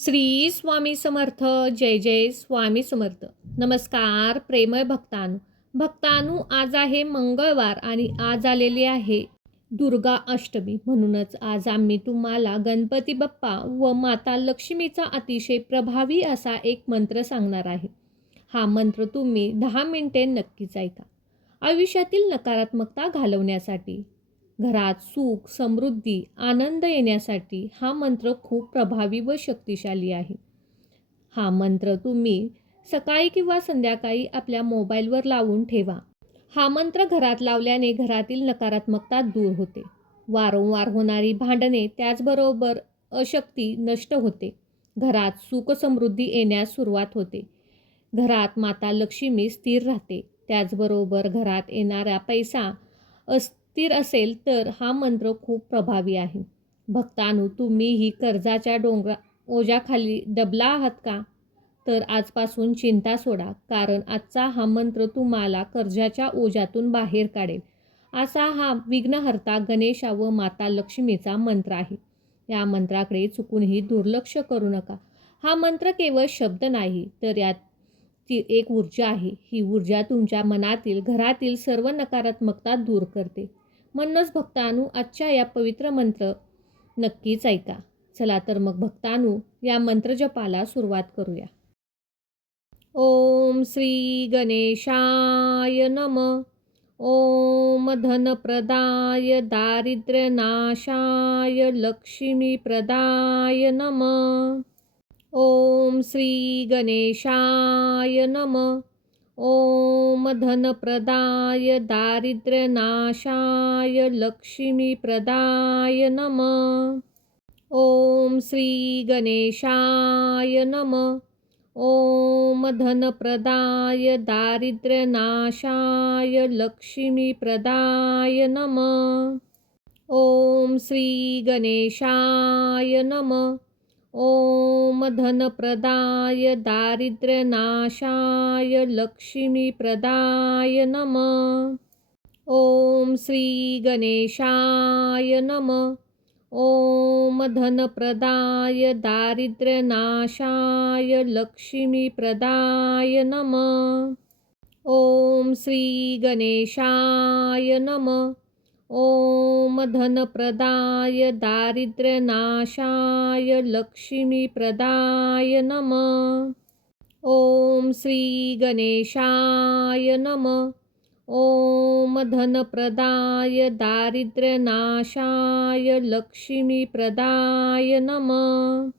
श्री स्वामी समर्थ. जय जय स्वामी समर्थ. नमस्कार प्रेमळ भक्तांनो, आज आहे मंगळवार आणि आज आलेली आहे दुर्गा अष्टमी. म्हणूनच आज आम्ही तुम्हाला गणपती बाप्पा व माता लक्ष्मीचा अतिशय प्रभावी असा एक मंत्र सांगणार आहे. हा मंत्र तुम्ही 10 मिनिटे नक्कीच ऐका. आयुष्यातील नकारात्मकता घालवण्यासाठी, घरात सुख, समृद्धी, आनंद येण्यासाठी हा मंत्र खूप प्रभावी व शक्तिशाली आहे. हा मंत्र तुम्ही सकाळी किंवा संध्याकाळी आपल्या मोबाईलवर लावून ठेवा. हा मंत्र घरात लावल्याने घरातील नकारात्मकता दूर होते. वारंवार होणारी भांडणे, त्याचबरोबर अशक्ती नष्ट होते. घरात सुख समृद्धी येण्यास सुरुवात होते. घरात माता लक्ष्मी स्थिर राहते. त्याचबरोबर घरात येणारा पैसा अस्थिर असेल तर हा मंत्र खूप प्रभावी आहे. भक्तांनो, तुम्हीही कर्जाच्या ओझ्याखाली दबला आहात का? तर आजपासून चिंता सोडा, कारण आजचा हा मंत्र तुम्हाला कर्जाच्या ओझ्यातून बाहेर काढेल. असा हा विघ्नहर्ता गणेशा व माता लक्ष्मीचा मंत्र आहे. या मंत्राकडे चुकूनही दुर्लक्ष करू नका. हा मंत्र केवळ शब्द नाही, तर यात ती एक ऊर्जा आहे. ही ऊर्जा तुमच्या मनातील, घरातील सर्व नकारात्मकता दूर करते. म्हणूनच भक्तांनो, आजच्या या पवित्र मंत्र नक्कीच ऐका. चला तर मग भक्तांनो, या मंत्रजपाला सुरुवात करूया. ओम श्री गणेशाय नमः. ओम धनप्रदाय दारिद्र्यनाशाय लक्ष्मीप्रदाय नमः. ओम श्री गणेशाय नमः. ओम धनप्रदाय दारिद्र्यनाशाय लक्ष्मीप्रदाय नमः. ओम श्री गणेशाय नमः. ओम धनप्रदाय दारिद्र्यनाशाय लक्ष्मीप्रदाय नमः. ओम श्री गणेशाय नमः. ओम धनप्रदाय दारिद्र्यनाशाय लक्ष्मीप्रदाय नमः. ओम श्री गणेशाय नमः. ओम धनप्रदाय दारिद्र्यनाशाय लक्ष्मीप्रदाय नमः. ओम श्री गणेशाय नमः. ओम धनप्रदाय दारिद्र्यनाशाय लक्ष्मीप्रदाय नमः. ओम श्री गणेशाय नमः. ओम धनप्रदाय दारिद्र्यनाशाय लक्ष्मीप्रदाय नमः.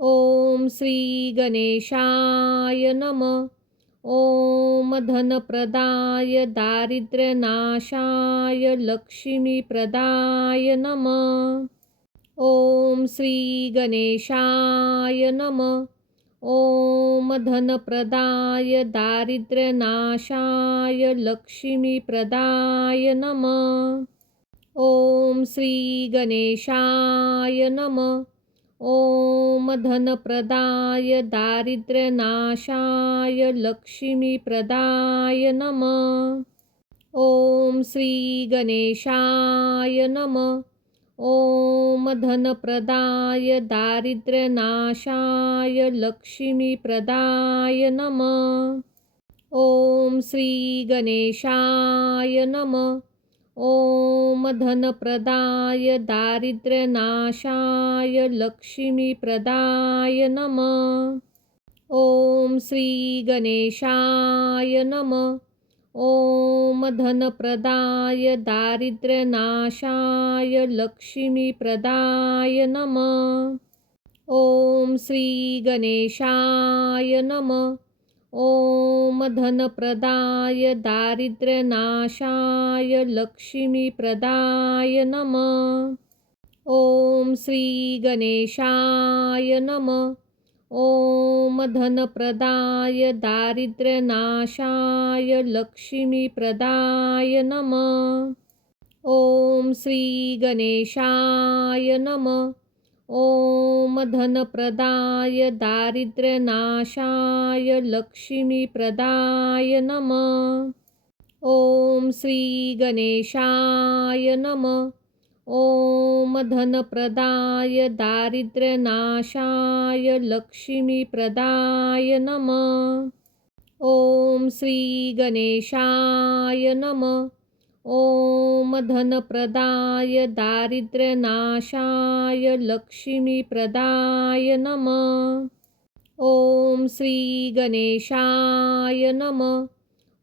ओम श्री गणेशाय नमः. ओम धनप्रदाय दारिद्र्यनाशाय लक्ष्मीप्रदाय नमः. ओम श्री गणेशाय नमः. ओम धनप्रदाय दारिद्र्यनाशाय लक्ष्मीप्रदाय नमः. ओम श्री गणेशाय नमः. ओम धनप्रदाय दारिद्र्यनाशाय लक्ष्मीप्रदाय नमः. ओम श्री गणेशाय नमः. ओम धनप्रदाय दारिद्र्यनाशाय लक्ष्मीप्रदाय नमः. ओम श्री गणेशाय नमः. ओम धनप्रदाय दारिद्र्यनाशाय लक्ष्मीप्रदाय नमः. ओम श्री गणेशाय नमः. ओम धनप्रदाय दारिद्र्यनाशाय लक्ष्मीप्रदाय नमः. ओम श्री गणेशाय नमः. ओम धनप्रदाय दारिद्र्यनाशाय लक्ष्मीप्रदाय नमः. ओम श्री गणेशाय नमः. ओम धनप्रदाय दारिद्र्यनाशाय लक्ष्मीप्रदाय नमः. ओम श्री गणेशाय नमः. ओम धनप्रदाय दारिद्र्यनाशाय लक्ष्मीप्रदाय नमः. ओम श्री गणेशाय नमः. ॐ धनप्रदाय दारिद्र्यनाशाय लक्ष्मीप्रदाय नमः। ॐ श्रीगणेशाय नमः। ॐ धनप्रदाय दारिद्र्यनाशाय लक्ष्मीप्रदाय नमः। ॐ श्रीगणेशाय नमः।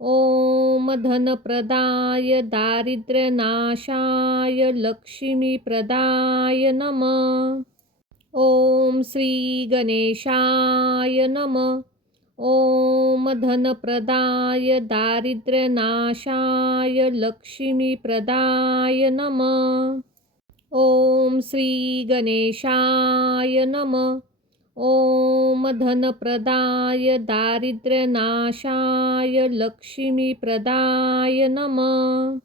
ॐ धनप्रदाय दारिद्र्यनाशाय लक्ष्मीप्रदाय नमः। ॐ श्रीगणेशाय नमः। ॐ धनप्रदाय दारिद्र्यनाशाय लक्ष्मीप्रदाय नमः। ॐ श्रीगणेशाय नमः। ॐ धनप्रदाय दारिद्र्यनाशाय लक्ष्मीप्रदाय नमः।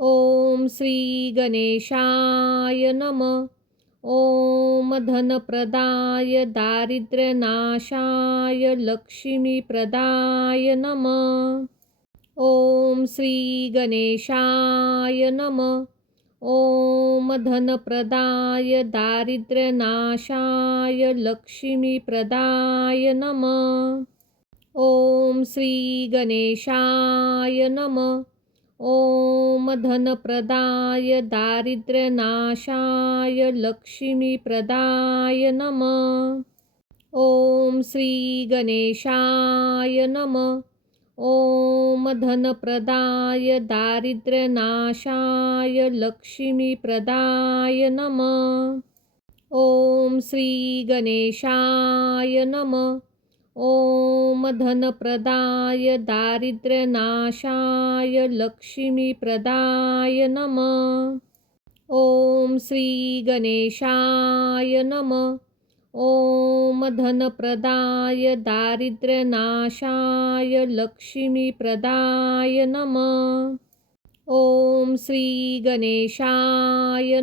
ॐ श्रीगणेशाय नमः। ॐ धनप्रदाय दारिद्र्यनाशाय लक्ष्मीप्रदाय नमः। ॐ श्रीगणेशाय नमः। ॐ धनप्रदाय दारिद्र्यनाशाय लक्ष्मीप्रदाय नमः। ॐ श्रीगणेशाय नमः। ॐ धनप्रदाय दारिद्र्यनाशाय लक्ष्मीप्रदाय नमः। ॐ श्रीगणेशाय नमः। ॐ धनप्रदाय दारिद्र्यनाशाय लक्ष्मीप्रदाय नमः। ॐ श्रीगणेशाय नमः। ॐ धनप्रदाय दारिद्र्यनाशाय लक्ष्मीप्रदाय नमः। ॐ श्रीगणेशाय नमः। ॐ धनप्रदाय दारिद्र्यनाशाय लक्ष्मीप्रदाय नमः। ॐ श्रीगणेशाय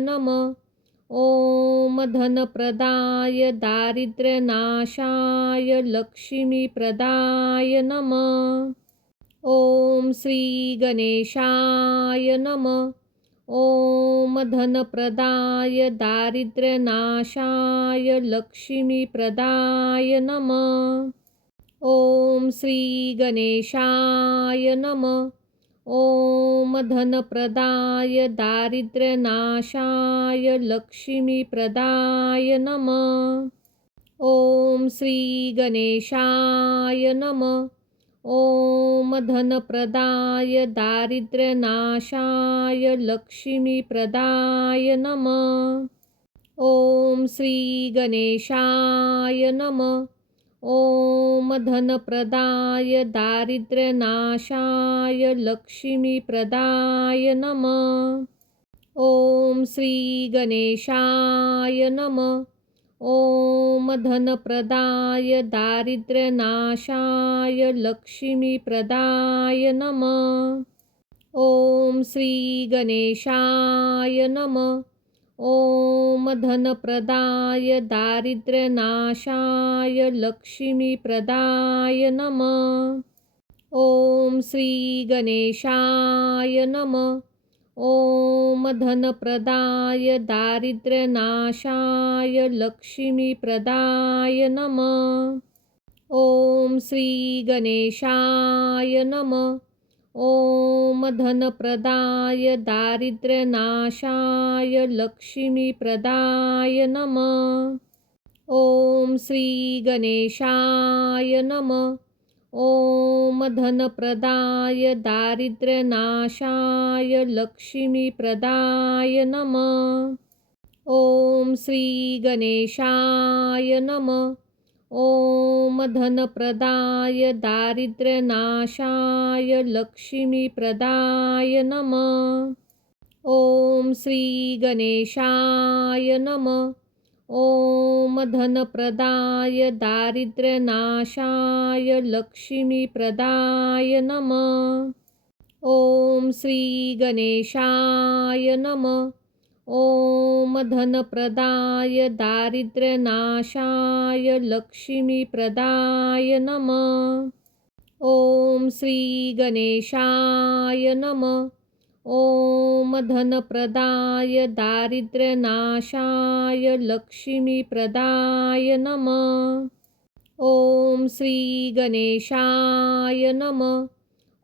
नमः। ॐ धनप्रदाय दारिद्र्यनाशाय लक्ष्मीप्रदाय नमः। ॐ श्रीगणेशाय नमः। ॐ धनप्रदाय दारिद्र्यनाशाय लक्ष्मीप्रदाय नमः। ॐ श्रीगणेशाय नमः। ॐ धनप्रदाय दारिद्र्यनाशाय लक्ष्मीप्रदाय नमः। ॐ श्रीगणेशाय नमः। ॐ धनप्रदाय दारिद्र्यनाशाय लक्ष्मीप्रदाय नमः। ॐ श्रीगणेशाय नमः। ॐ धनप्रदाय दारिद्र्यनाशाय लक्ष्मीप्रदाय नमः। ॐ श्रीगणेशाय नमः। ॐ धनप्रदाय दारिद्र्यनाशाय लक्ष्मीप्रदाय नमः। ॐ श्रीगणेशाय नमः। ॐ धनप्रदाय दारिद्र्यनाशाय लक्ष्मीप्रदाय नमः। ॐ श्रीगणेशाय नमः। ॐ धनप्रदाय दारिद्र्यनाशाय लक्ष्मीप्रदाय नमः। ॐ श्रीगणेशाय नमः। ॐ धनप्रदाय दारिद्र्यनाशाय लक्ष्मीप्रदाय नमः। ॐ श्रीगणेशाय नमः। ॐ धनप्रदाय दारिद्र्यनाशाय लक्ष्मीप्रदाय नमः। ॐ श्रीगणेशाय नमः। ॐ धनप्रदाय दारिद्र्यनाशाय लक्ष्मीप्रदाय नमः। ॐ श्रीगणेशाय नमः। ॐ धनप्रदाय दारिद्र्यनाशाय लक्ष्मीप्रदाय नमः। ॐ श्रीगणेशाय नमः। ॐ धनप्रदाय दारिद्र्यनाशाय लक्ष्मीप्रदाय नमः। ॐ श्रीगणेशाय नमः। ॐ धनप्रदाय दारिद्र्यनाशाय लक्ष्मीप्रदाय नमः। ॐ श्रीगणेशाय नमः।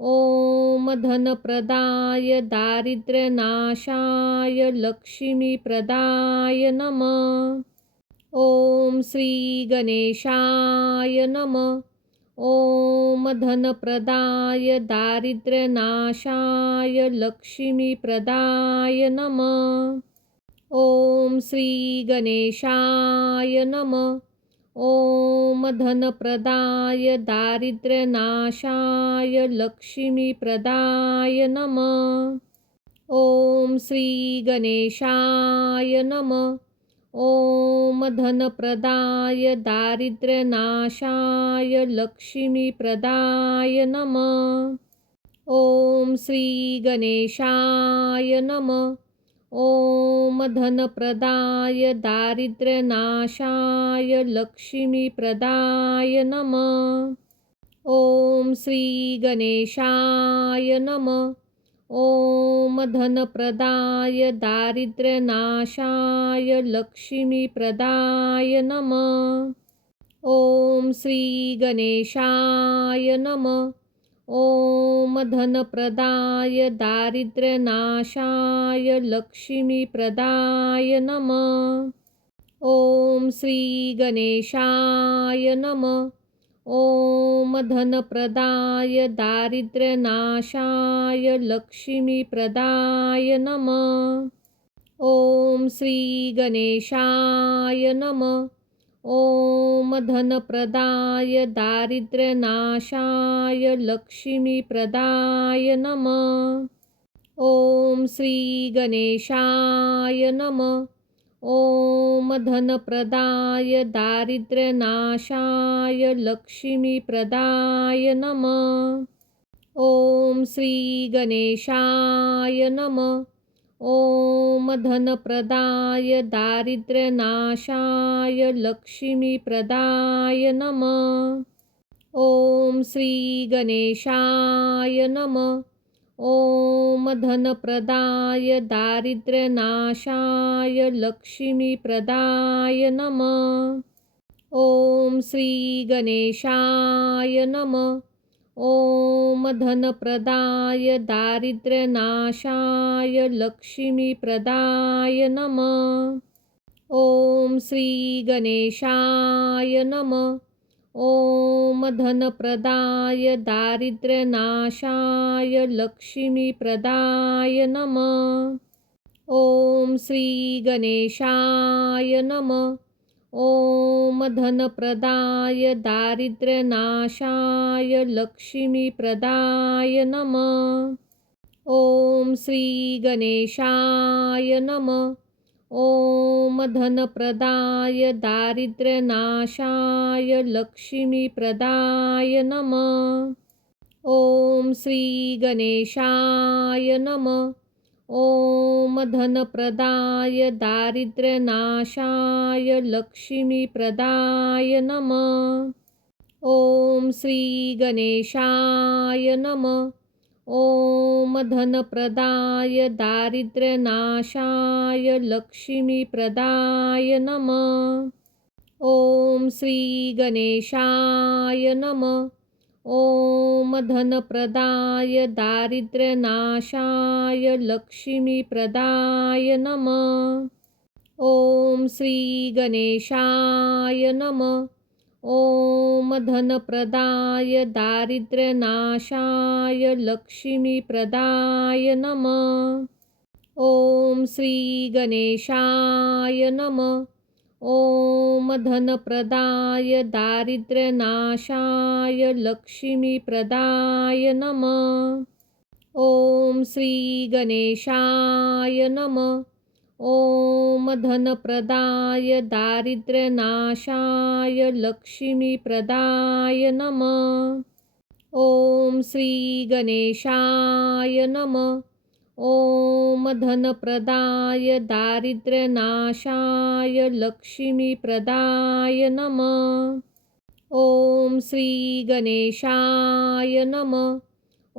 ॐ धनप्रदाय दारिद्र्यनाशाय लक्ष्मीप्रदाय नमः। ॐ श्रीगणेशाय नमः। ॐ धनप्रदाय दारिद्र्यनाशाय लक्ष्मीप्रदाय नमः। ॐ श्रीगणेशाय नमः। ॐ धनप्रदाय दारिद्र्यनाशाय लक्ष्मीप्रदाय नमः। ॐ श्रीगणेशाय नमः। ॐ धनप्रदाय दारिद्र्यनाशाय लक्ष्मीप्रदाय नमः। ॐ श्रीगणेशाय नमः। ॐ धनप्रदाय दारिद्र्यनाशाय लक्ष्मीप्रदाय नमः। ॐ श्रीगणेशाय नमः। ॐ धनप्रदाय दारिद्र्यनाशाय लक्ष्मीप्रदाय नमः। ॐ श्रीगणेशाय नमः। ॐ धनप्रदाय दारिद्र्यनाशाय लक्ष्मीप्रदाय नमः। ॐ श्रीगणेशाय नमः। ॐ धनप्रदाय दारिद्र्यनाशाय लक्ष्मीप्रदाय नमः। ॐ श्रीगणेशाय नमः। ॐ धनप्रदाय दारिद्र्यनाशाय लक्ष्मीप्रदाय नमः। ॐ श्रीगणेशाय नमः। ॐ धनप्रदाय दारिद्र्यनाशाय लक्ष्मीप्रदाय नमः। ॐ श्रीगणेशाय नमः। ॐ धनप्रदाय दारिद्र्यनाशाय लक्ष्मीप्रदाय नमः। ॐ श्रीगणेशाय नमः। ॐ धनप्रदाय दारिद्र्यनाशाय लक्ष्मीप्रदाय नमः। ॐ श्रीगणेशाय नमः। ॐ धनप्रदाय दारिद्र्यनाशाय लक्ष्मीप्रदाय नमः। ॐ श्रीगणेशाय नमः। ॐ धनप्रदाय दारिद्र्यनाशाय लक्ष्मीप्रदाय नमः। ॐ श्रीगणेशाय नमः। ॐ धनप्रदाय दारिद्र्यनाशाय लक्ष्मीप्रदाय नमः। ॐ श्रीगणेशाय नमः। ॐ धनप्रदाय दारिद्र्यनाशाय लक्ष्मीप्रदाय नमः। ॐ श्रीगणेशाय नमः। ॐ धनप्रदाय दारिद्र्यनाशाय लक्ष्मीप्रदाय नमः। ॐ श्रीगणेशाय नमः। ॐ धनप्रदाय दारिद्र्यनाशाय लक्ष्मीप्रदाय नमः। ॐ श्रीगणेशाय नमः। ॐ धनप्रदाय दारिद्र्यनाशाय लक्ष्मीप्रदाय नमः। ॐ श्रीगणेशाय नमः। ॐ धनप्रदाय दारिद्र्यनाशाय लक्ष्मीप्रदाय नमः। ॐ श्रीगणेशाय नमः। ॐ धनप्रदाय दारिद्र्यनाशाय लक्ष्मीप्रदाय नमः। ॐ श्रीगणेशाय नमः। ॐ धनप्रदाय दारिद्र्यनाशाय लक्ष्मीप्रदाय नमः। ॐ श्रीगणेशाय नमः। ॐ धनप्रदाय दारिद्र्यनाशाय लक्ष्मीप्रदाय नमः। ॐ श्रीगणेशाय नमः।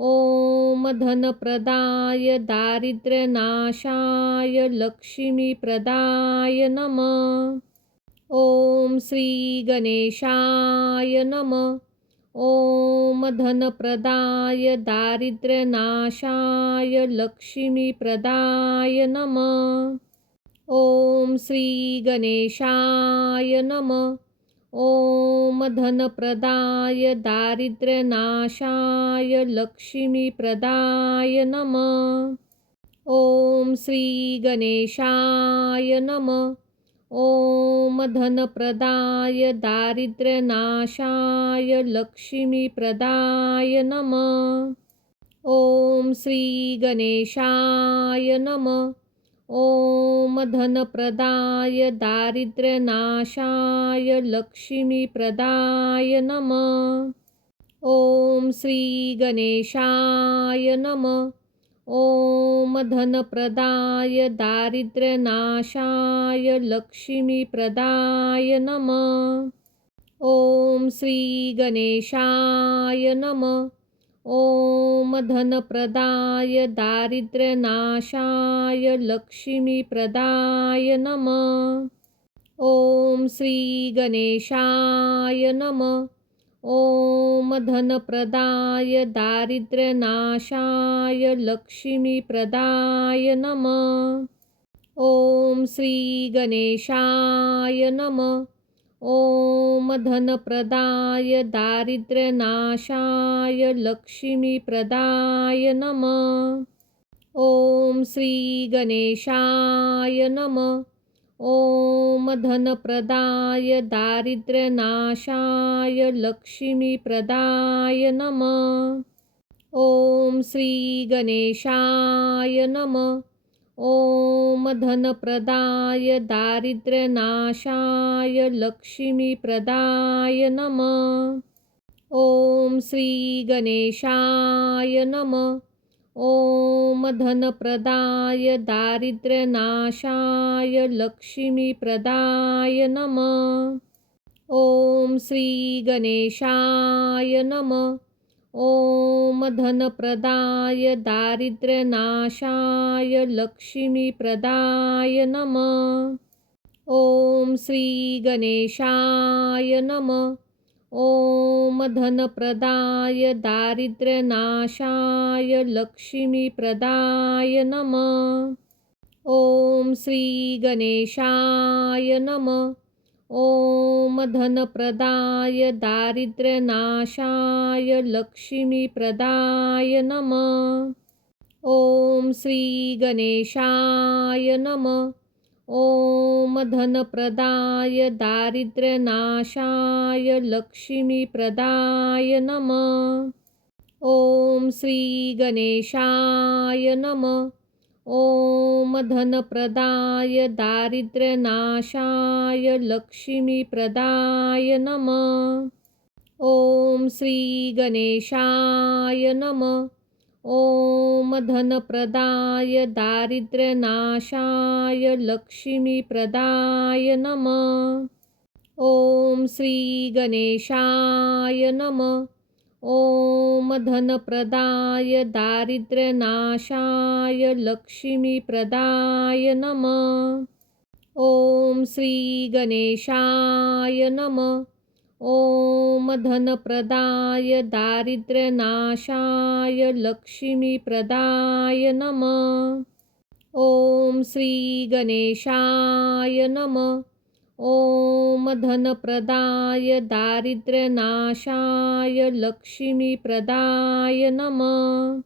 ॐ धनप्रदाय दारिद्र्यनाशाय लक्ष्मीप्रदाय नमः। ॐ श्रीगणेशाय नमः। ॐ धनप्रदाय दारिद्र्यनाशाय लक्ष्मीप्रदाय नमः। ॐ श्रीगणेशाय नमः। ॐ धनप्रदाय दारिद्र्यनाशाय लक्ष्मीप्रदाय नमः। ॐ श्रीगणेशाय नमः। ॐ धनप्रदाय दारिद्र्यनाशाय लक्ष्मीप्रदाय नमः। ॐ श्रीगणेशाय नमः। ॐ धनप्रदाय दारिद्र्यनाशाय लक्ष्मीप्रदाय नमः। ॐ श्रीगणेशाय नमः। ॐ धनप्रदाय दारिद्र्यनाशाय लक्ष्मीप्रदाय नमः। ॐ श्रीगणेशाय नमः। ॐ धनप्रदाय दारिद्र्यनाशाय लक्ष्मीप्रदाय नमः। ॐ श्रीगणेशाय नमः। ॐ धनप्रदाय दारिद्र्यनाशाय लक्ष्मीप्रदाय नमः। ॐ श्रीगणेशाय नमः। ॐ धनप्रदाय दारिद्र्यनाशाय लक्ष्मीप्रदाय नमः। ॐ श्रीगणेशाय नमः। ॐ धनप्रदाय दारिद्र्यनाशाय लक्ष्मीप्रदाय नमः। ॐ श्रीगणेशाय नमः। ॐ धनप्रदाय दारिद्र्यनाशाय लक्ष्मीप्रदाय नमः। ॐ श्रीगणेशाय नमः। ॐ धनप्रदाय दारिद्र्यनाशाय लक्ष्मीप्रदाय नमः। ॐ श्रीगणेशाय नमः। ॐ धनप्रदाय दारिद्र्यनाशाय लक्ष्मीप्रदाय नमः। ॐ श्रीगणेशाय नमः। ॐ धनप्रदाय दारिद्र्यनाशाय लक्ष्मीप्रदाय नमः। ॐ श्रीगणेशाय नमः। ॐ धनप्रदाय दारिद्र्यनाशाय लक्ष्मीप्रदाय नमः। ॐ श्रीगणेशाय नमः। ॐ धनप्रदाय दारिद्र्यनाशाय लक्ष्मीप्रदाय नमः। ॐ श्रीगणेशाय नमः। ॐ धनप्रदाय दारिद्र्यनाशाय लक्ष्मीप्रदाय नमः। ॐ श्रीगणेशाय नमः। ॐ धनप्रदाय दारिद्र्यनाशाय लक्ष्मीप्रदाय नमः। ॐ श्रीगणेशाय नमः। ॐ धनप्रदाय दारिद्र्यनाशाय लक्ष्मीप्रदाय नमः। ॐ श्रीगणेशाय नमः। ॐ धनप्रदाय दारिद्र्यनाशाय लक्ष्मीप्रदाय नमः। ॐ श्रीगणेशाय नमः। ॐ धनप्रदाय दारिद्र्यनाशाय लक्ष्मीप्रदाय नमः।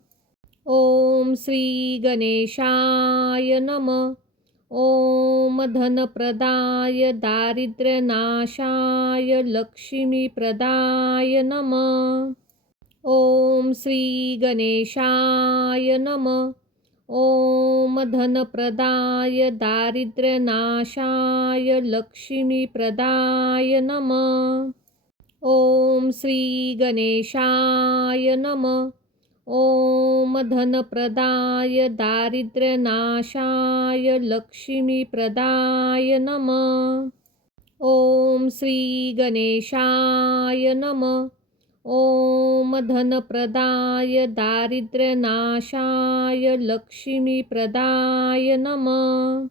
ॐ श्रीगणेशाय नमः। ॐ धनप्रदाय दारिद्र्यनाशाय लक्ष्मीप्रदाय नमः। ॐ श्रीगणेशाय नमः। ॐ धनप्रदाय दारिद्र्यनाशाय लक्ष्मीप्रदाय नमः। ॐ श्रीगणेशाय नमः। ॐ धनप्रदाय दारिद्र्यनाशाय लक्ष्मीप्रदाय नमः। ॐ श्रीगणेशाय नमः। ॐ धनप्रदाय दारिद्र्यनाशाय लक्ष्मीप्रदाय नमः।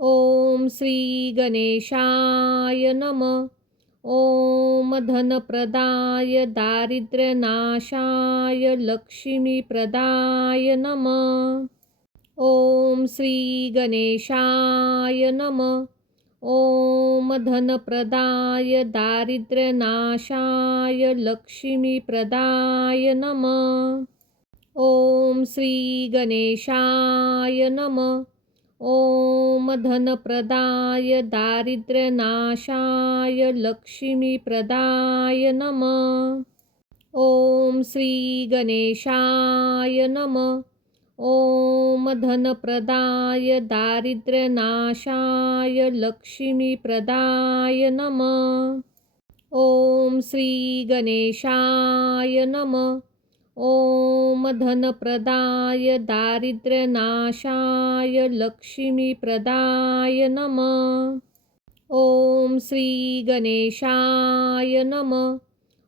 ॐ श्रीगणेशाय नमः। ॐ धनप्रदाय दारिद्र्यनाशाय लक्ष्मीप्रदाय नमः। ॐ श्रीगणेशाय नमः। ॐ धनप्रदाय दारिद्र्यनाशाय लक्ष्मीप्रदाय नमः। ॐ श्रीगणेशाय नमः। ॐ धनप्रदाय दारिद्र्यनाशाय लक्ष्मीप्रदाय नमः। ॐ श्रीगणेशाय नमः। ॐ धनप्रदाय दारिद्र्यनाशाय लक्ष्मीप्रदाय नमः। ॐ श्रीगणेशाय नमः। ॐ धनप्रदाय दारिद्र्यनाशाय लक्ष्मीप्रदाय नमः। ॐ श्रीगणेशाय नमः।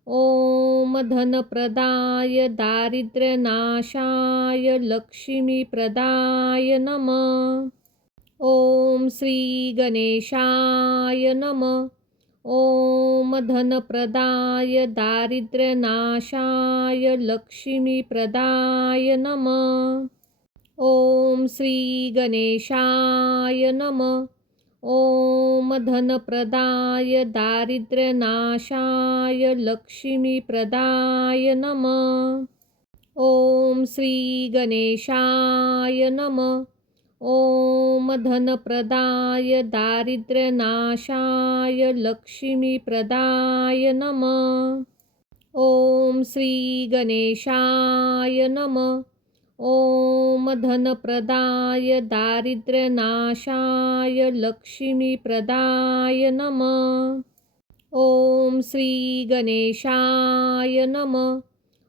ॐ धनप्रदाय दारिद्र्यनाशाय लक्ष्मीप्रदाय नमः। ॐ श्रीगणेशाय नमः। ॐ धनप्रदाय दारिद्र्यनाशाय लक्ष्मीप्रदाय नमः। ॐ श्रीगणेशाय नमः। ॐ धनप्रदाय दारिद्र्यनाशाय लक्ष्मीप्रदाय नमः। ॐ श्रीगणेशाय नमः। ॐ धनप्रदाय दारिद्र्यनाशाय लक्ष्मीप्रदाय नमः। ॐ श्रीगणेशाय नमः। ॐ धनप्रदाय दारिद्र्यनाशाय लक्ष्मीप्रदाय नमः। ॐ श्रीगणेशाय नमः।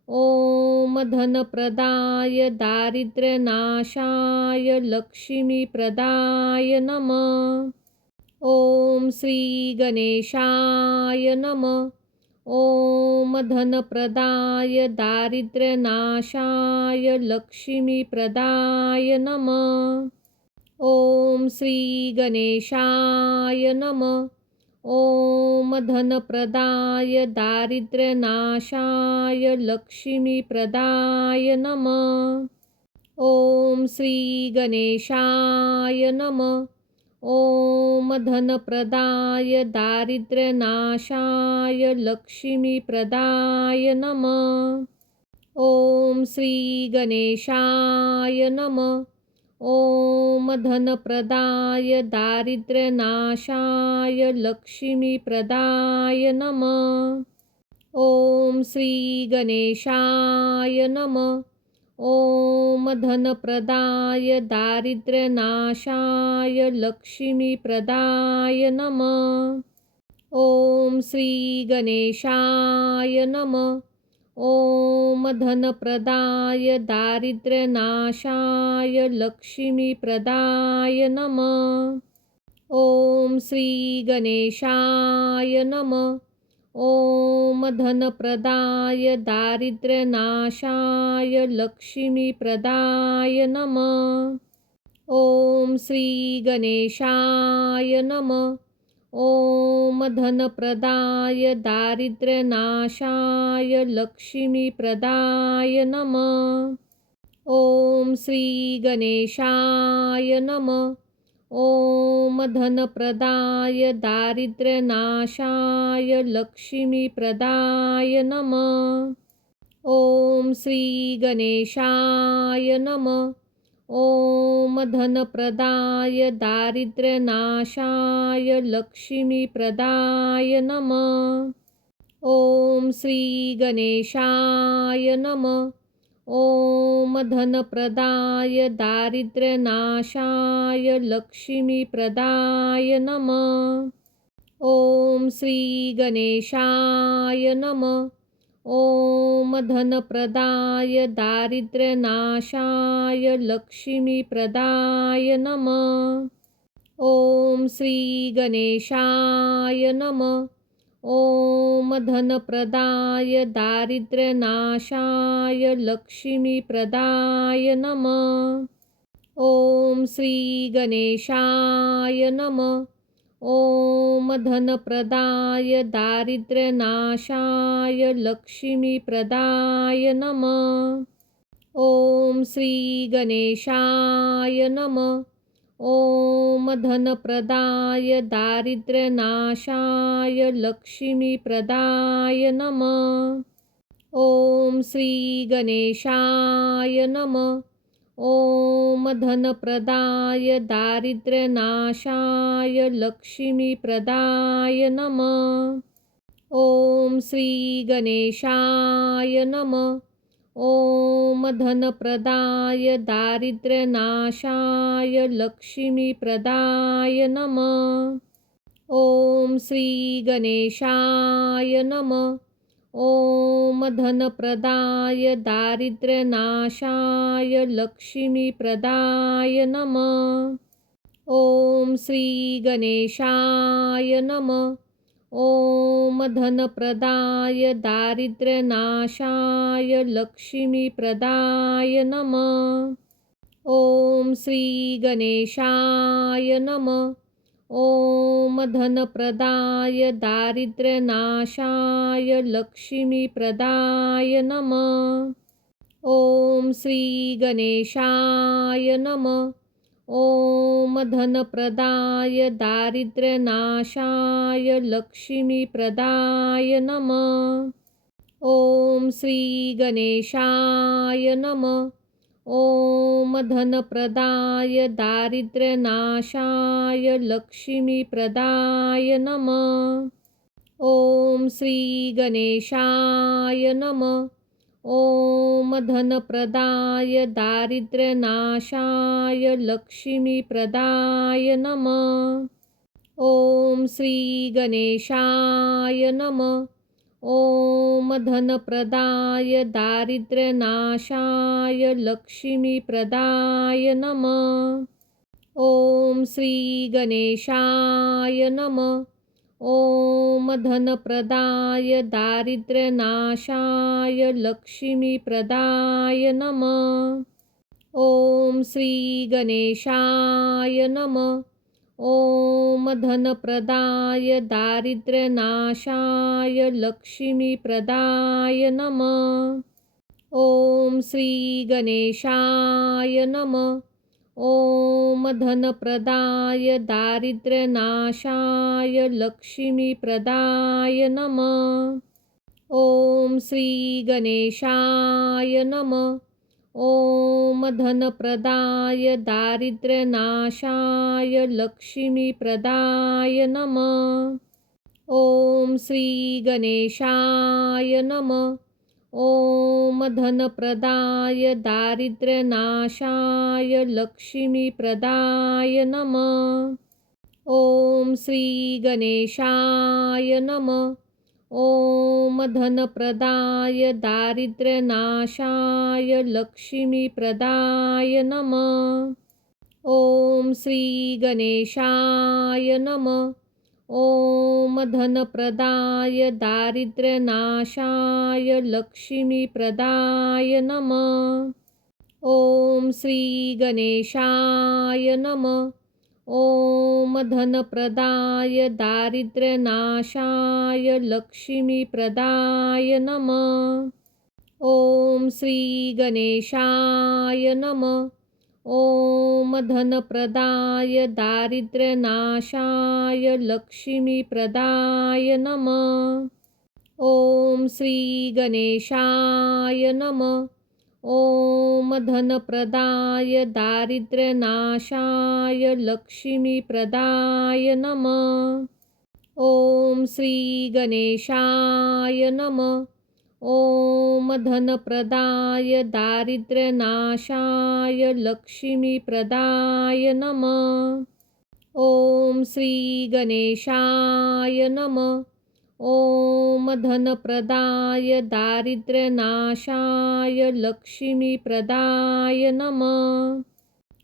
ॐ धनप्रदाय दारिद्र्यनाशाय लक्ष्मीप्रदाय नमः। ॐ श्रीगणेशाय नमः। ॐ धनप्रदाय दारिद्र्यनाशाय लक्ष्मीप्रदाय नमः। ॐ श्रीगणेशाय नमः। ॐ धनप्रदाय दारिद्र्यनाशाय लक्ष्मीप्रदाय नमः। ॐ श्रीगणेशाय नमः। ॐ धनप्रदाय दारिद्र्यनाशाय लक्ष्मीप्रदाय नमः। ॐ श्रीगणेशाय नमः। ॐ धनप्रदाय दारिद्र्यनाशाय लक्ष्मीप्रदाय नमः। ॐ श्रीगणेशाय नमः। ॐ धनप्रदाय दारिद्र्यनाशाय लक्ष्मीप्रदाय नमः। ॐ श्रीगणेशाय नमः। ॐ धनप्रदाय दारिद्र्यनाशाय लक्ष्मीप्रदाय नमः। ॐ श्रीगणेशाय नमः। ॐ धनप्रदाय दारिद्र्यनाशाय लक्ष्मीप्रदाय नमः। ॐ श्रीगणेशाय नमः। ॐ धनप्रदाय दारिद्र्यनाशाय लक्ष्मीप्रदाय नमः। ॐ श्रीगणेशाय नमः। ॐ धनप्रदाय दारिद्र्यनाशाय लक्ष्मीप्रदाय नमः। ॐ श्रीगणेशाय नमः। ॐ धनप्रदाय दारिद्र्यनाशाय लक्ष्मीप्रदाय नमः। ॐ श्रीगणेशाय नमः। ॐ धनप्रदाय दारिद्र्यनाशाय लक्ष्मीप्रदाय नमः। ॐ श्रीगणेशाय नमः। ॐ धनप्रदाय दारिद्र्यनाशाय लक्ष्मीप्रदाय नमः। ॐ श्रीगणेशाय नमः। ॐ धनप्रदाय दारिद्र्यनाशाय लक्ष्मीप्रदाय नमः। ॐ श्रीगणेशाय नमः। ॐ धनप्रदाय दारिद्र्यनाशाय लक्ष्मीप्रदाय नमः। ॐ श्रीगणेशाय नमः। ॐ धनप्रदाय दारिद्र्यनाशाय लक्ष्मीप्रदाय नमः। ॐ श्रीगणेशाय नमः। ॐ धनप्रदाय दारिद्र्यनाशाय लक्ष्मीप्रदाय नमः। ॐ श्रीगणेशाय नमः। ॐ धनप्रदाय दारिद्र्यनाशाय लक्ष्मीप्रदाय नमः। ॐ श्रीगणेशाय नमः। ॐ धनप्रदाय दारिद्र्यनाशाय लक्ष्मीप्रदाय नमः। ॐ श्रीगणेशाय नमः। ॐ धनप्रदाय दारिद्र्यनाशाय लक्ष्मीप्रदाय नमः। ॐ श्रीगणेशाय नमः। ॐ धनप्रदाय दारिद्र्यनाशाय लक्ष्मीप्रदाय नमः। ॐ श्रीगणेशाय नमः। ॐ धनप्रदाय दारिद्र्यनाशाय लक्ष्मीप्रदाय नमः। ॐ श्रीगणेशाय नमः। ॐ धनप्रदाय दारिद्र्यनाशाय लक्ष्मीप्रदाय नमः। ॐ श्रीगणेशाय नमः। ॐ धनप्रदाय दारिद्र्यनाशाय लक्ष्मीप्रदाय नमः। ॐ श्रीगणेशाय नमः। ॐ धनप्रदाय दारिद्र्यनाशाय लक्ष्मीप्रदाय नमः। ॐ श्रीगणेशाय नमः। ॐ धनप्रदाय दारिद्र्यनाशाय लक्ष्मीप्रदाय नमः। ॐ श्रीगणेशाय नमः। ॐ धनप्रदाय दारिद्र्यनाशाय लक्ष्मीप्रदाय नमः। ॐ श्रीगणेशाय नमः। ॐ धनप्रदाय दारिद्र्यनाशाय लक्ष्मीप्रदाय नमः। ॐ श्रीगणेशाय नमः। ॐ धनप्रदाय दारिद्र्यनाशाय लक्ष्मीप्रदाय नमः। ॐ श्रीगणेशाय नमः। ॐ धनप्रदाय दारिद्र्यनाशाय लक्ष्मीप्रदाय नमः। ॐ श्रीगणेशाय नमः। ॐ धनप्रदाय दारिद्र्यनाशाय लक्ष्मीप्रदाय नमः। ॐ श्रीगणेशाय नमः। ॐ धनप्रदाय दारिद्र्यनाशाय लक्ष्मीप्रदाय नमः। ॐ श्रीगणेशाय नमः। ॐ धनप्रदाय दारिद्र्यनाशाय लक्ष्मीप्रदाय नमः। ॐ श्रीगणेशाय नमः। ॐ धनप्रदाय दारिद्र्यनाशाय लक्ष्मीप्रदाय नमः। ॐ श्रीगणेशाय नमः। ॐ धनप्रदाय दारिद्र्यनाशाय लक्ष्मीप्रदाय नमः। ॐ श्रीगणेशाय नमः। ॐ धनप्रदाय दारिद्र्यनाशाय लक्ष्मीप्रदाय नमः। ॐ श्रीगणेशाय नमः। ॐ धनप्रदाय दारिद्र्यनाशाय लक्ष्मीप्रदाय नमः।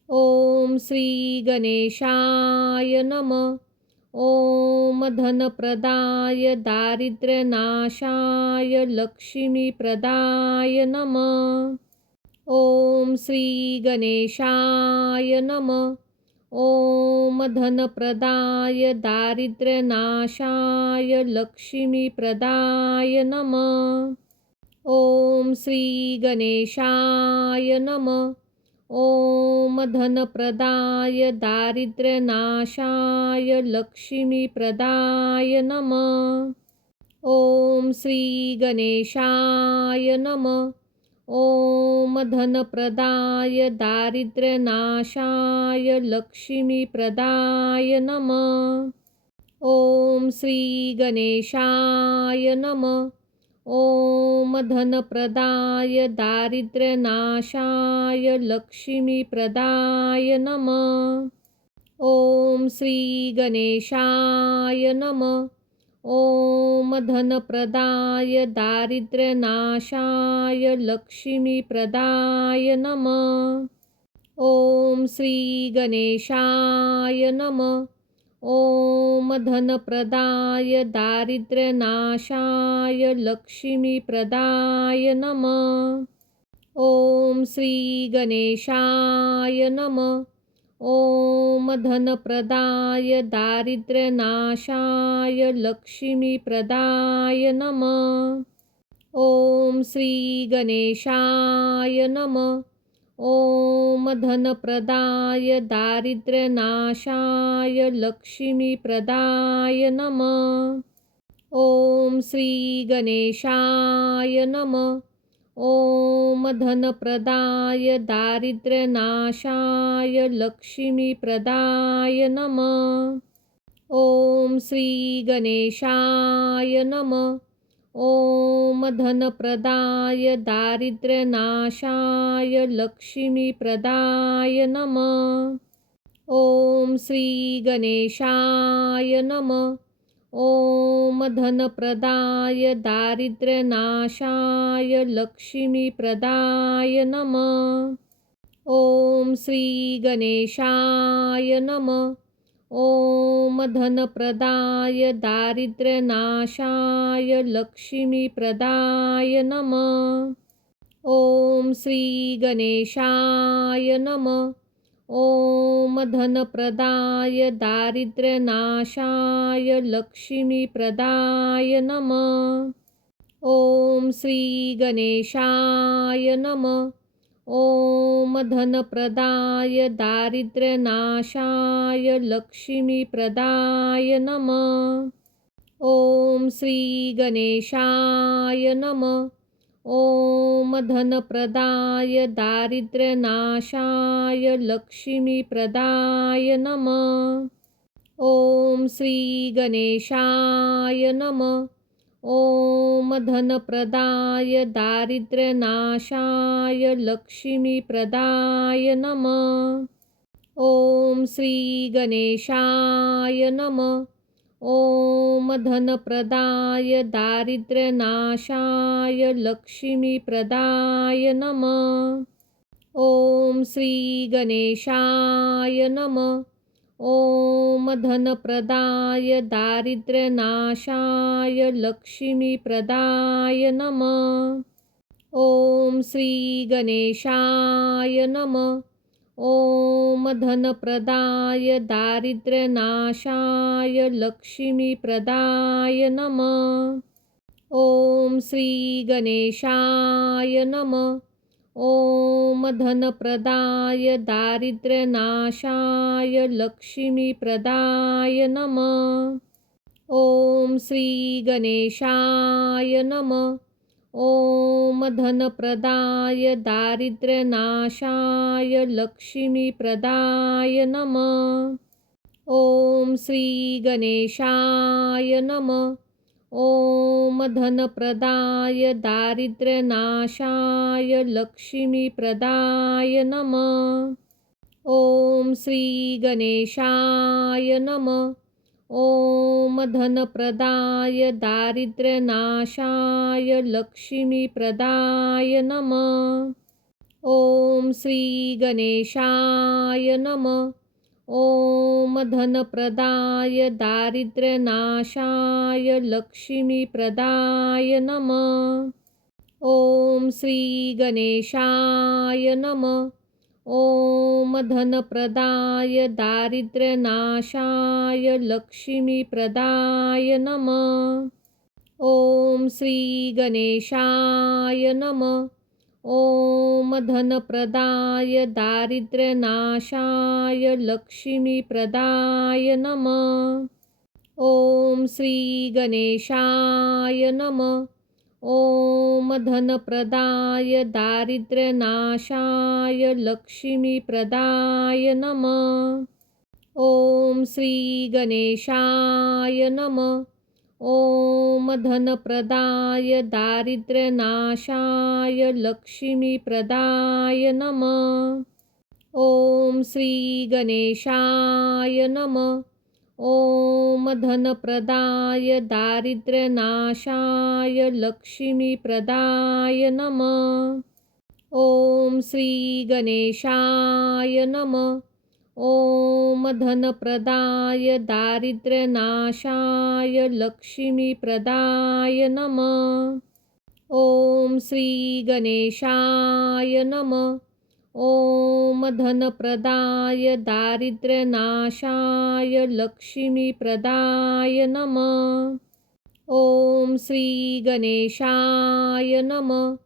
ॐ श्रीगणेशाय नमः। ॐ धनप्रदाय दारिद्र्यनाशाय लक्ष्मीप्रदाय नमः। ओम श्री गणेशाय नमः। ओम धनप्रदाय दारिद्र्यनाशाय लक्ष्मीप्रदाय नमः। ओम श्री गणेशाय नमः। ओम धनप्रदाय दारिद्र्यनाशाय लक्ष्मीप्रदाय नमः। ओम श्री गणेशाय नमः। ओम धनप्रदाय दारिद्र्यनाशाय लक्ष्मीप्रदाय नमः। ओम श्री गणेशाय नमः। ओम धनप्रदाय दारिद्र्यनाशाय लक्ष्मीप्रदाय नमः। ओम श्री गणेशाय नमः। ओम धनप्रदाय दारिद्र्यनाशाय लक्ष्मीप्रदाय नमः। ओम श्री गणेशाय नमः। ओम धनप्रदाय दारिद्र्यनाशाय लक्ष्मीप्रदाय नमः। ओम श्री गणेशाय नमः। ओम धनप्रदाय दारिद्र्यनाशाय लक्ष्मीप्रदाय नमः। ओम श्री गणेशाय नमः। ओम धनप्रदाय दारिद्र्यनाशाय लक्ष्मीप्रदाय नमः। ओम श्री गणेशाय नमः। ओम धनप्रदाय दारिद्र्यनाशाय लक्ष्मीप्रदाय नमः। ओम श्री गणेशाय नमः। ओम धनप्रदाय दारिद्र्यनाशाय लक्ष्मीप्रदाय नमः। ओम श्री गणेशाय नमः। ओम धनप्रदाय दारिद्र्यनाशाय लक्ष्मीप्रदाय नमः। ओम श्री गणेशाय नमः। ओम धनप्रदाय दारिद्र्यनाशाय लक्ष्मीप्रदाय नमः। ओम श्री गणेशाय नमः। ओम धनप्रदाय दारिद्र्यनाशाय लक्ष्मीप्रदाय नमः। ओम श्री गणेशाय नमः। ओम धनप्रदाय दारिद्र्यनाशाय लक्ष्मीप्रदाय नमः। ओम श्री गणेशाय नमः। ओम धनप्रदाय दारिद्र्यनाशाय लक्ष्मीप्रदाय नमः। ओम श्री गणेशाय नमः। ओम धनप्रदाय दारिद्र्यनाशाय लक्ष्मीप्रदाय नमः। ओम श्री गणेशाय नमः। ओम धनप्रदाय दारिद्र्यनाशाय लक्ष्मीप्रदाय नमः। ओम श्री गणेशाय नमः। ओम धनप्रदाय दारिद्र्यनाशाय लक्ष्मीप्रदाय नमः। ओम श्री गणेशाय नमः। ओम धनप्रदाय दारिद्र्यनाशाय लक्ष्मीप्रदाय नमः। ओम श्री गणेशाय नमः। ओम धनप्रदाय दारिद्र्यनाशाय लक्ष्मीप्रदाय नमः। ओम श्री गणेशाय नमः। ओम धनप्रदाय दारिद्र्यनाशाय लक्ष्मीप्रदाय नमः। ओम श्री गणेशाय नमः। ओम धनप्रदाय दारिद्र्यनाशाय लक्ष्मीप्रदाय नमः। ओम श्री गणेशाय नमः। ओम धनप्रदाय दारिद्र्यनाशाय लक्ष्मीप्रदाय नमः। ओम श्री गणेशाय नमः। ॐ धनप्रदाय दारिद्र्यनाशाय लक्ष्मीप्रदाय नमः। ॐ श्रीगणेशाय नमः। ॐ धनप्रदाय दारिद्र्यनाशाय लक्ष्मीप्रदाय नमः। ॐ श्रीगणेशाय नमः। ॐ धनप्रदाय दारिद्र्यनाशाय लक्ष्मीप्रदाय नमः। ॐ श्रीगणेशाय नमः। ॐ धनप्रदाय दारिद्र्यनाशाय लक्ष्मीप्रदाय नमः। ॐ श्रीगणेशाय नमः। ॐ धनप्रदाय दारिद्र्यनाशाय लक्ष्मीप्रदाय नमः। ॐ श्रीगणेशाय नमः। ॐ धनप्रदाय दारिद्र्यनाशाय लक्ष्मीप्रदाय नमः। ॐ श्रीगणेशाय नमः। ॐ धनप्रदाय दारिद्र्यनाशाय लक्ष्मीप्रदाय नमः। ॐ श्रीगणेशाय नमः। ॐ धनप्रदाय दारिद्र्यनाशाय लक्ष्मीप्रदाय नमः। ॐ श्रीगणेशाय नमः।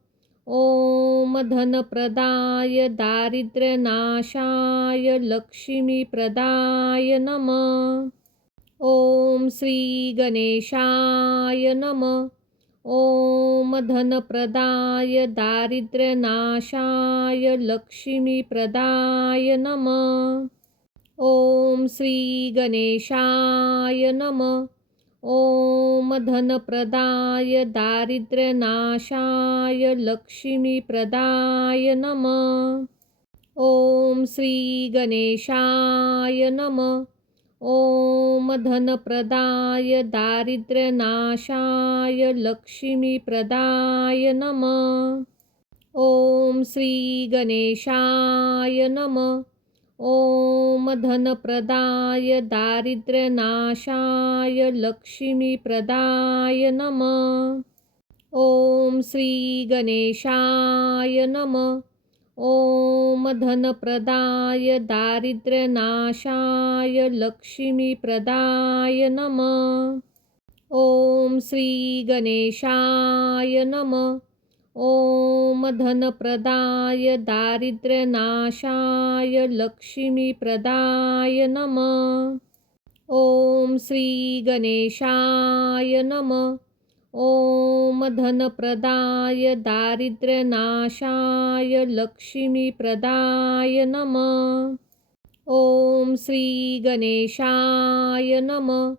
ॐ धनप्रदाय दारिद्र्यनाशाय लक्ष्मीप्रदाय नमः। ॐ श्रीगणेशाय नमः। ॐ धनप्रदाय दारिद्र्यनाशाय लक्ष्मीप्रदाय नमः। ॐ श्रीगणेशाय नमः। ॐ धनप्रदाय दारिद्र्यनाशाय लक्ष्मीप्रदाय नमः। ॐ श्रीगणेशाय नमः। ॐ धनप्रदाय दारिद्र्यनाशाय लक्ष्मीप्रदाय नमः। ॐ श्रीगणेशाय नमः। ॐ धनप्रदाय दारिद्र्यनाशाय लक्ष्मीप्रदाय नमः। ॐ श्रीगणेशाय नमः। ॐ धनप्रदाय दारिद्र्यनाशाय लक्ष्मीप्रदाय नमः। ॐ श्रीगणेशाय नमः। ॐ धनप्रदाय दारिद्र्यनाशाय लक्ष्मीप्रदाय नमः। ॐ श्रीगणेशाय नमः। ॐ धनप्रदाय दारिद्र्यनाशाय लक्ष्मीप्रदाय नमः। ॐ श्रीगणेशाय नमः।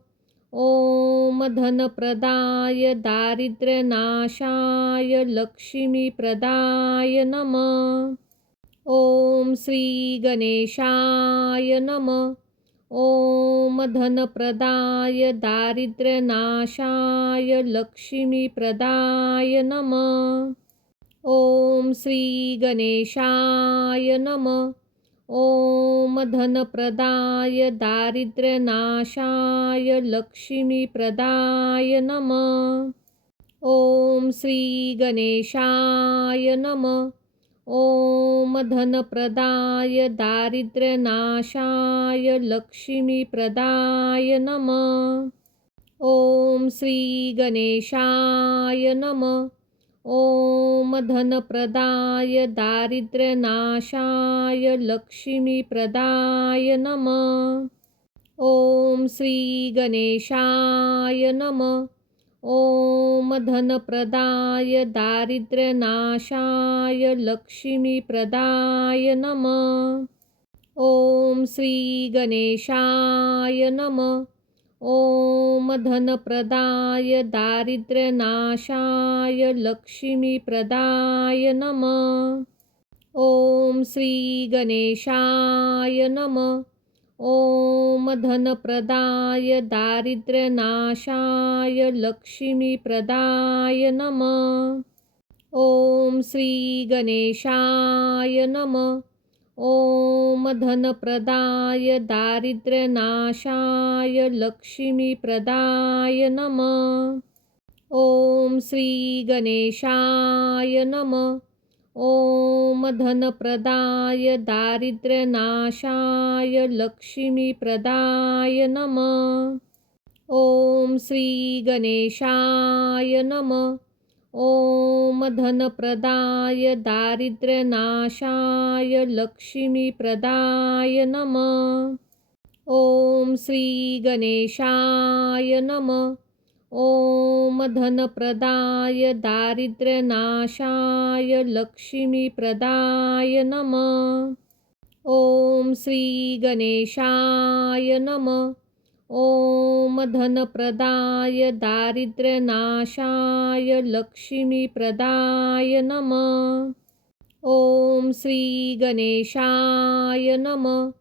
ॐ धनप्रदाय दारिद्र्यनाशाय लक्ष्मीप्रदाय नमः। ॐ श्रीगणेशाय नमः। ॐ धनप्रदाय दारिद्र्यनाशाय लक्ष्मीप्रदाय नमः। ॐ श्रीगणेशाय नमः। ॐ धनप्रदाय दारिद्र्यनाशाय लक्ष्मीप्रदाय नमः। ॐ श्रीगणेशाय नमः। ॐ धनप्रदाय दारिद्र्यनाशाय लक्ष्मीप्रदाय नमः। ॐ श्रीगणेशाय नमः। ॐ धनप्रदाय दारिद्र्यनाशाय लक्ष्मीप्रदाय नमः। ॐ श्रीगणेशाय नमः। ॐ धनप्रदाय दारिद्र्यनाशाय लक्ष्मीप्रदाय नमः। ॐ श्रीगणेशाय नमः। ॐ धनप्रदाय दारिद्र्यनाशाय लक्ष्मीप्रदाय नमः। ॐ श्रीगणेशाय नमः। ॐ धनप्रदाय दारिद्र्यनाशाय लक्ष्मीप्रदाय नमः। ॐ श्रीगणेशाय नमः। ॐ धनप्रदाय दारिद्र्यनाशाय लक्ष्मीप्रदाय नमः। ॐ श्रीगणेशाय नमः। ॐ धनप्रदाय दारिद्र्यनाशाय लक्ष्मीप्रदाय नमः। ॐ श्रीगणेशाय नमः। ॐ धनप्रदाय दारिद्र्यनाशाय लक्ष्मीप्रदाय नमः। ॐ श्रीगणेशाय नमः। ॐ धनप्रदाय दारिद्र्यनाशाय लक्ष्मीप्रदाय नमः। ॐ श्रीगणेशाय नमः। ॐ धनप्रदाय दारिद्र्यनाशाय लक्ष्मीप्रदाय नमः। ॐ श्रीगणेशाय नमः।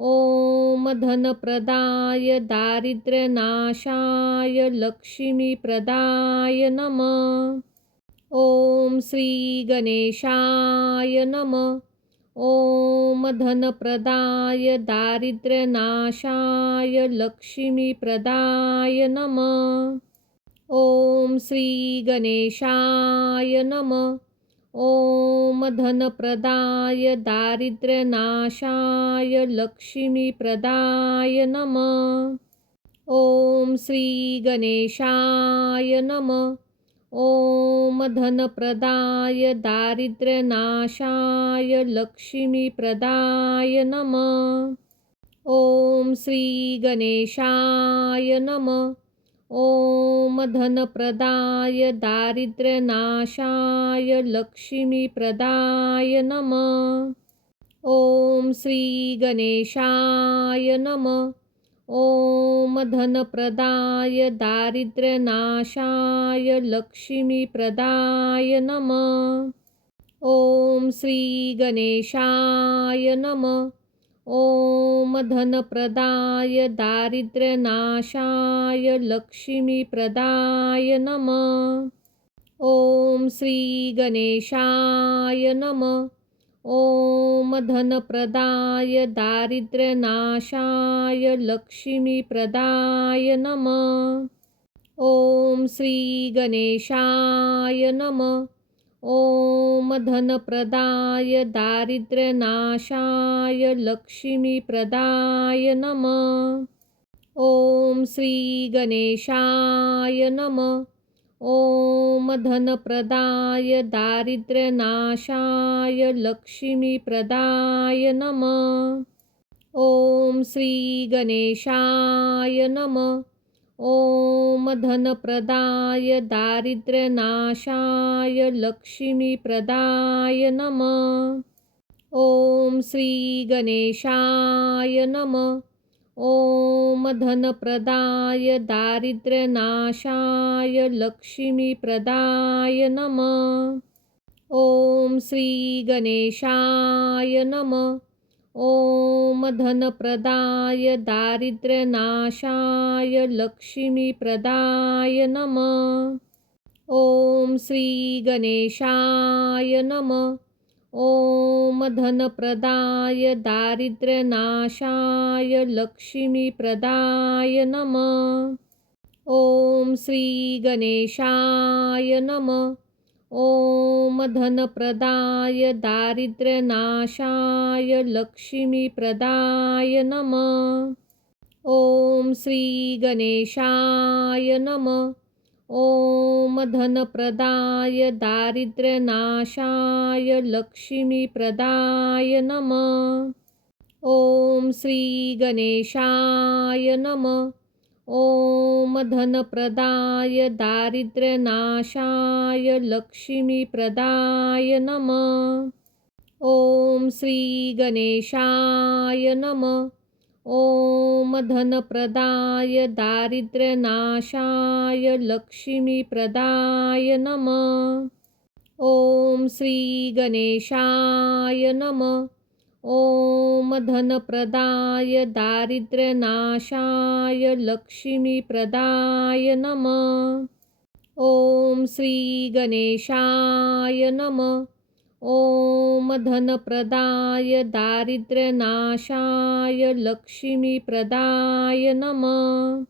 ॐ धनप्रदाय दारिद्र्यनाशाय लक्ष्मीप्रदाय नमः। ॐ श्रीगणेशाय नमः। ॐ धनप्रदाय दारिद्र्यनाशाय लक्ष्मीप्रदाय नमः। ॐ श्रीगणेशाय नमः। ॐ धनप्रदाय दारिद्र्यनाशाय लक्ष्मीप्रदाय नमः। ॐ श्रीगणेशाय नमः। ॐ धनप्रदाय दारिद्र्यनाशाय लक्ष्मीप्रदाय नमः। ॐ श्रीगणेशाय नमः। ॐ धनप्रदाय दारिद्र्यनाशाय लक्ष्मीप्रदाय नमः। ॐ श्रीगणेशाय नमः। ॐ धनप्रदाय दारिद्र्यनाशाय लक्ष्मीप्रदाय नमः। ॐ श्रीगणेशाय नमः। ॐ धनप्रदाय दारिद्र्यनाशाय लक्ष्मीप्रदाय नमः। ॐ श्रीगणेशाय नमः। ॐ धनप्रदाय दारिद्र्यनाशाय लक्ष्मीप्रदाय नमः। ॐ श्रीगणेशाय नमः। ॐ धनप्रदाय दारिद्र्यनाशाय लक्ष्मीप्रदाय नमः। ॐ श्रीगणेशाय नमः। ॐ धनप्रदाय दारिद्र्यनाशाय लक्ष्मीप्रदाय नमः। ॐ श्रीगणेशाय नमः। ॐ धनप्रदाय दारिद्र्यनाशाय लक्ष्मीप्रदाय नमः। ॐ श्रीगणेशाय नमः। ॐ धनप्रदाय दारिद्र्यनाशाय लक्ष्मीप्रदाय नमः। ॐ श्रीगणेशाय नमः। ॐ धनप्रदाय दारिद्र्यनाशाय लक्ष्मीप्रदाय नमः। ॐ श्रीगणेशाय नमः। ॐ धनप्रदाय दारिद्र्यनाशाय लक्ष्मीप्रदाय नमः। ॐ श्रीगणेशाय नमः। ॐ धनप्रदाय दारिद्र्यनाशाय लक्ष्मीप्रदाय नमः। ॐ श्रीगणेशाय नमः। ॐ धनप्रदाय दारिद्र्यनाशाय लक्ष्मीप्रदाय नमः। ॐ श्रीगणेशाय नमः। ॐ धनप्रदाय दारिद्र्यनाशाय लक्ष्मीप्रदाय नमः। ॐ श्रीगणेशाय नमः। ॐ धनप्रदाय दारिद्र्यनाशाय लक्ष्मीप्रदाय नमः। ॐ श्रीगणेशाय नमः। ॐ धनप्रदाय दारिद्र्यनाशाय लक्ष्मीप्रदाय नमः। ॐ श्रीगणेशाय नमः। ॐ धनप्रदाय दारिद्र्यनाशाय लक्ष्मीप्रदाय नमः।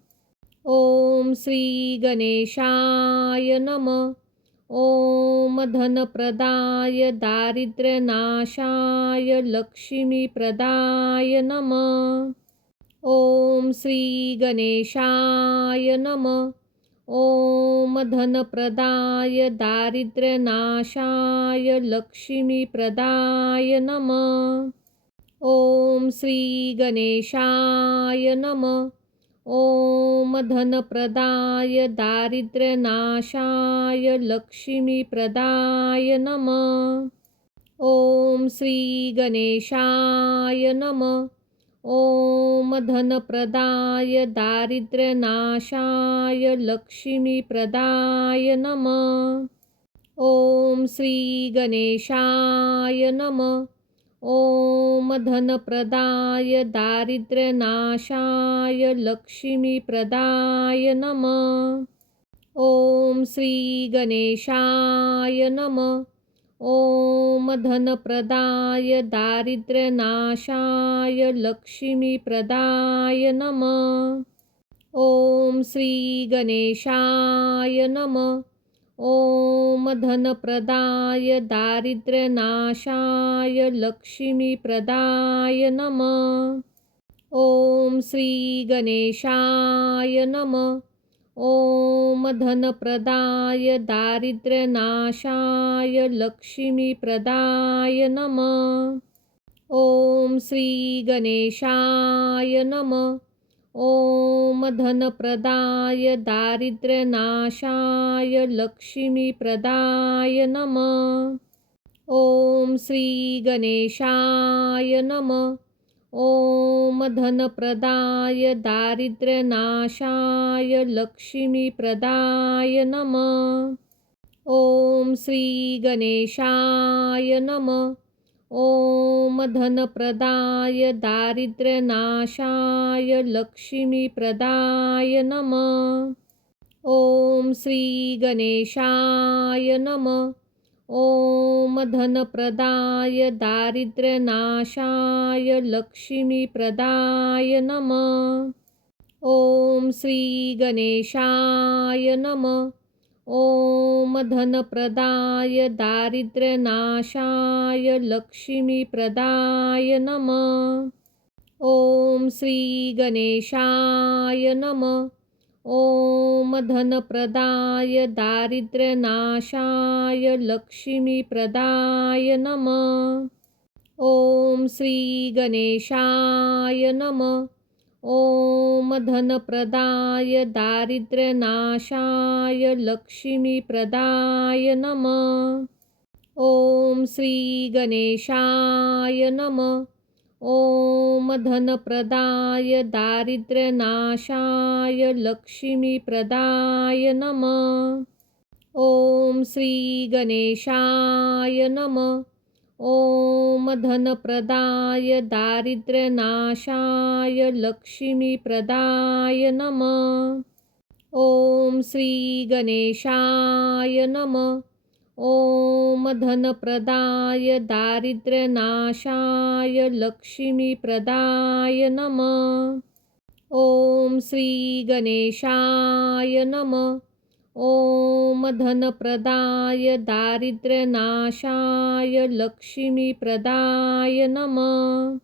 ॐ श्री गणेशाय नमः। ॐ धनप्रदाय दारिद्र्यनाशाय लक्ष्मीप्रदाय नमः। ॐ श्री गणेशाय नमः। ॐ धनप्रदाय दारिद्र्यनाशाय लक्ष्मीप्रदाय नमः। ॐ श्री गणेशाय नमः। ॐ धनप्रदाय दारिद्र्यनाशाय लक्ष्मीप्रदाय नमः। ॐ श्री गणेशाय नमः। ॐ धनप्रदाय दारिद्र्यनाशाय लक्ष्मीप्रदाय नमः। ॐ श्री गणेशाय नमः। ॐ धनप्रदाय दारिद्र्यनाशाय लक्ष्मीप्रदाय नमः। ॐ श्री गणेशाय नमः। ॐ धनप्रदाय दारिद्र्यनाशाय लक्ष्मीप्रदाय नमः। ॐ श्री गणेशाय नमः। ॐ धनप्रदाय दारिद्र्यनाशाय लक्ष्मीप्रदाय नमः। ॐ श्री गणेशाय नमः। ॐ धनप्रदाय दारिद्र्यनाशाय लक्ष्मीप्रदाय नमः। ॐ श्री गणेशाय नमः। ॐ धनप्रदाय दारिद्र्यनाशाय लक्ष्मीप्रदाय नमः। ॐ श्री गणेशाय नमः। ॐ धनप्रदाय दारिद्र्यनाशाय लक्ष्मीप्रदाय नमः। ॐ श्री गणेशाय नमः। ॐ धनप्रदाय दारिद्र्यनाशाय लक्ष्मीप्रदाय नमः। ॐ श्री गणेशाय नमः। ॐ धनप्रदाय दारिद्र्यनाशाय लक्ष्मीप्रदाय नमः। ॐ श्री गणेशाय नमः। ॐ धनप्रदाय दारिद्र्यनाशाय लक्ष्मीप्रदाय नमः। ॐ श्री गणेशाय नमः। ॐ धनप्रदाय दारिद्र्यनाशाय लक्ष्मीप्रदाय नमः। ॐ श्री गणेशाय नमः। ॐ धनप्रदाय दारिद्र्यनाशाय लक्ष्मीप्रदाय नमः। ॐ श्री गणेशाय नमः। ॐ धनप्रदाय दारिद्र्यनाशाय लक्ष्मीप्रदाय नमः। ॐ श्री गणेशाय नमः। ॐ धनप्रदाय दारिद्र्यनाशाय लक्ष्मीप्रदाय नमः। ॐ श्री गणेशाय नमः। ॐ धनप्रदाय दारिद्र्यनाशाय लक्ष्मीप्रदाय नमः। ॐ श्री गणेशाय नमः। ॐ धनप्रदाय दारिद्र्यनाशाय लक्ष्मीप्रदाय नमः।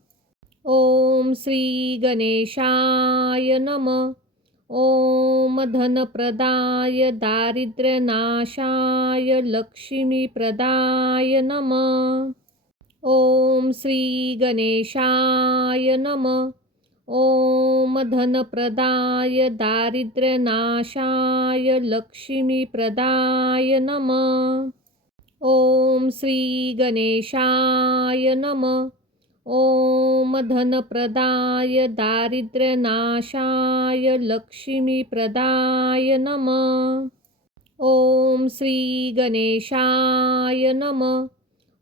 ॐ श्री गणेशाय नमः। ॐ धनप्रदाय दारिद्र्यनाशाय लक्ष्मीप्रदाय नमः। ॐ श्री गणेशाय नमः। ॐ धनप्रदाय दारिद्र्यनाशाय लक्ष्मीप्रदाय नमः। ॐ श्री गणेशाय नमः। ॐ धनप्रदाय दारिद्र्यनाशाय लक्ष्मीप्रदाय नमः। ॐ श्री गणेशाय नमः।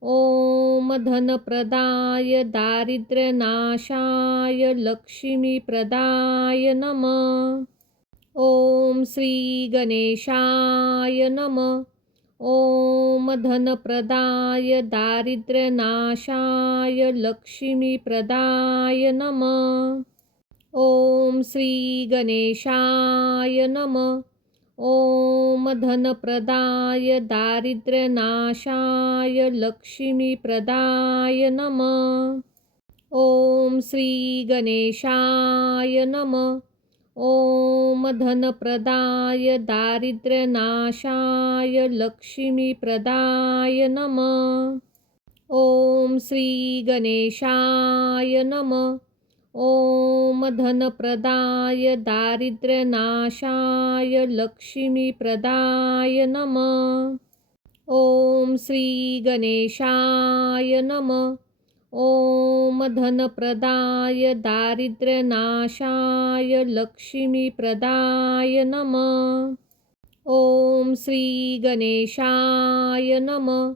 ॐ धनप्रदाय दारिद्र्यनाशाय लक्ष्मीप्रदाय नमः। ॐ श्री गणेशाय नमः। ॐ धनप्रदाय दारिद्र्यनाशाय लक्ष्मीप्रदाय नमः। ॐ श्री गणेशाय नमः। ॐ धनप्रदाय दारिद्र्यनाशाय लक्ष्मीप्रदाय नमः। ॐ श्री गणेशाय नमः। ॐ धनप्रदाय दारिद्र्यनाशाय लक्ष्मीप्रदाय नमः। ॐ श्री गणेशाय नमः। ॐ धनप्रदाय दारिद्र्यनाशाय लक्ष्मीप्रदाय नमः। ॐ श्री गणेशाय नमः। ॐ धनप्रदाय दारिद्र्यनाशाय लक्ष्मीप्रदाय नमः। ॐ श्री गणेशाय नमः।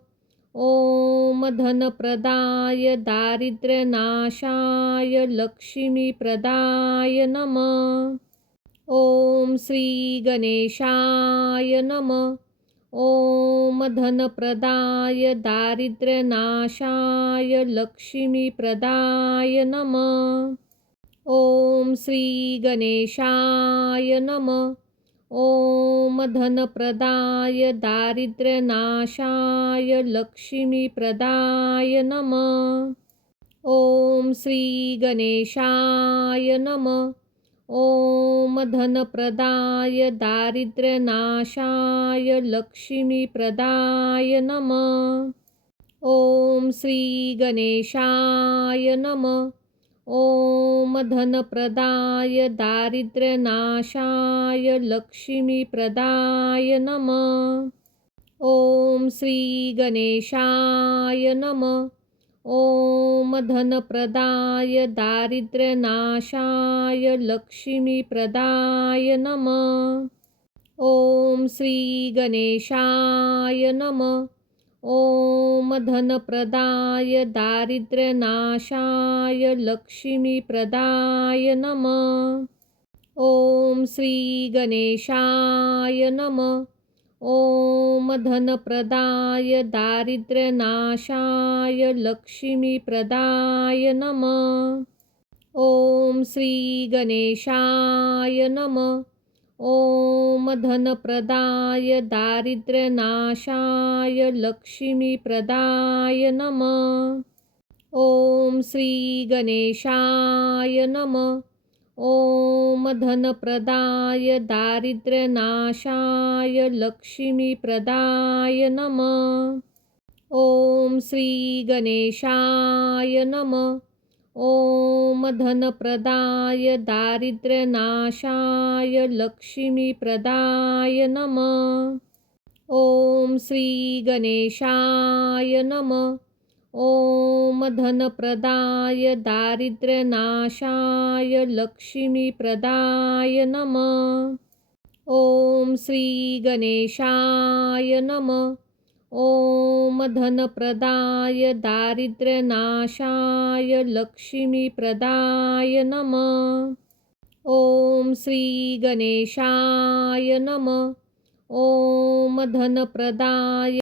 ॐ धनप्रदाय दारिद्र्यनाशाय लक्ष्मीप्रदाय नमः। ॐ श्री गणेशाय नमः। ॐ धनप्रदाय दारिद्र्यनाशाय लक्ष्मीप्रदाय नमः। ॐ श्री गणेशाय नमः। ॐ धनप्रदाय दारिद्र्यनाशाय लक्ष्मीप्रदाय नमः। ॐ श्री गणेशाय नमः। ॐ धनप्रदाय दारिद्र्यनाशाय लक्ष्मीप्रदाय नमः। ॐ श्री गणेशाय नमः। ॐ धनप्रदाय दारिद्र्यनाशाय लक्ष्मीप्रदाय नमः। ॐ श्री गणेशाय नमः। ॐ धनप्रदाय दारिद्र्यनाशाय लक्ष्मीप्रदाय नमः। ॐ श्री गणेशाय नमः। ॐ धनप्रदाय दारिद्र्यनाशाय लक्ष्मीप्रदाय नमः। ॐ श्री गणेशाय नमः। ॐ धनप्रदाय दारिद्र्यनाशाय लक्ष्मीप्रदाय नमः। ॐ श्री गणेशाय नमः। ॐ धनप्रदाय दारिद्र्यनाशाय लक्ष्मीप्रदाय नमः। ॐ श्री गणेशाय नमः। ॐ धनप्रदाय दारिद्र्यनाशाय लक्ष्मीप्रदाय नमः। ॐ श्री गणेशाय नमः। ॐ धनप्रदाय दारिद्र्यनाशाय लक्ष्मीप्रदाय नमः। ॐ श्री गणेशाय नमः। ॐ धनप्रदाय दारिद्र्यनाशाय लक्ष्मीप्रदाय नमः। ॐ श्री गणेशाय नमः। ॐ धनप्रदाय दारिद्र्यनाशाय लक्ष्मीप्रदाय नमः। ॐ श्री गणेशाय नमः। ॐ धनप्रदाय